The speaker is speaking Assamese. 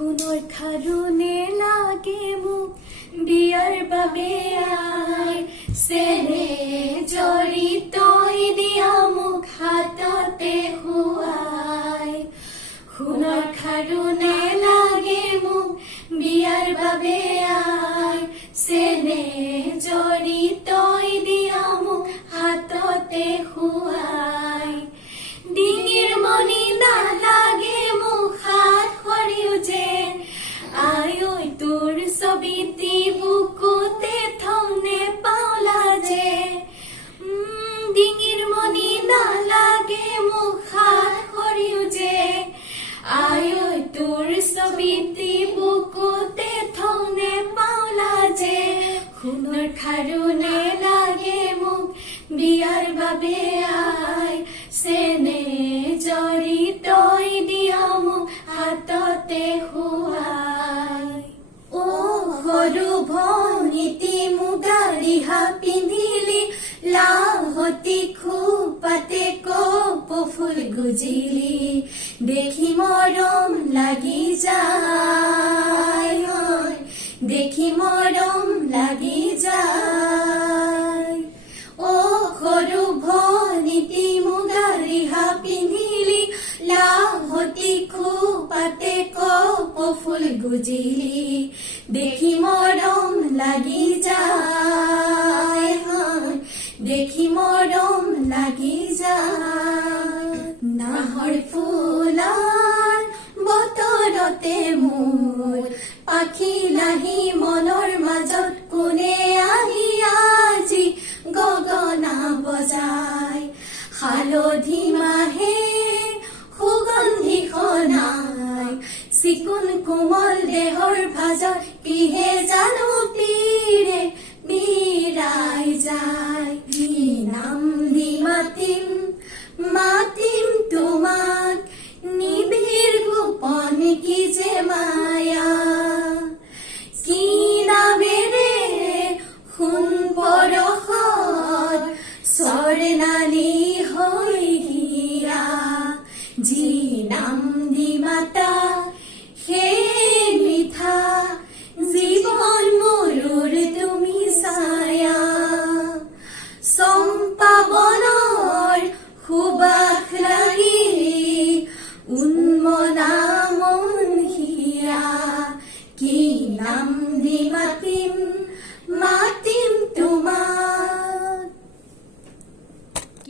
খুনৰ খাৰুনে লাগে মোক বিয়াৰ বাবে আই চেনে জৰি তই দিয়া মোক হাততে খুৱাই খুনৰ খাৰুনে লাগে মোক বিয়াৰ বাবে আই চেনে জৰি তই দিয়া মোক হাততে খুৱাই ডিঙিৰ মণি নালাগে মোক হাত সৰিও যে আই ঐ তোৰ ছবিটি বুকুতে থৌনে পাওলা যে ডিঙিৰ মণি নালাগে মোক হাত সৰিও যে আই ঐ তোৰ ছবিটি বুকুতে থৌনে পাওলা যে খুনৰ খাৰুনে লাগে মোক বিয়াৰ বাবে আই চেনে জৰি তই দিয়া মোক হাততে খুৱাই অ সৰু ভনীতি মুগা ৰিহা পিন্ধিলি লাহতি খোপাতে কপৌ ফুল গুজিলি দেখি মৰম লাগি যায় দেখি মৰম লাগি যায় অ সৰু ভনীতি মুগা ৰিহা পিন্ধিলি লাহতি খোপাতে কপৌ ফুল গুজিলি দেখি মৰম লাগি যায় দেখি মৰম লাগি যায় নাহৰ ফুলাৰ বতৰতে মোৰ পাখি লাহি মনৰ মাজত কোনে আহি আজি গগনা বজাই হালধি মাহে সুগন্ধি খনাই চিকুণ কোমল দেহৰ ভাজত কিহে জানো পীৰে বিৰাই যায় কি নাম দি মাতিম মাতিম তোমাক নিবিড় গোপন কি যে মায়া কি নামেৰে সোণ পৰশত স্বৰ্ণালী হৈ হিয়া যি নাম দি মাতা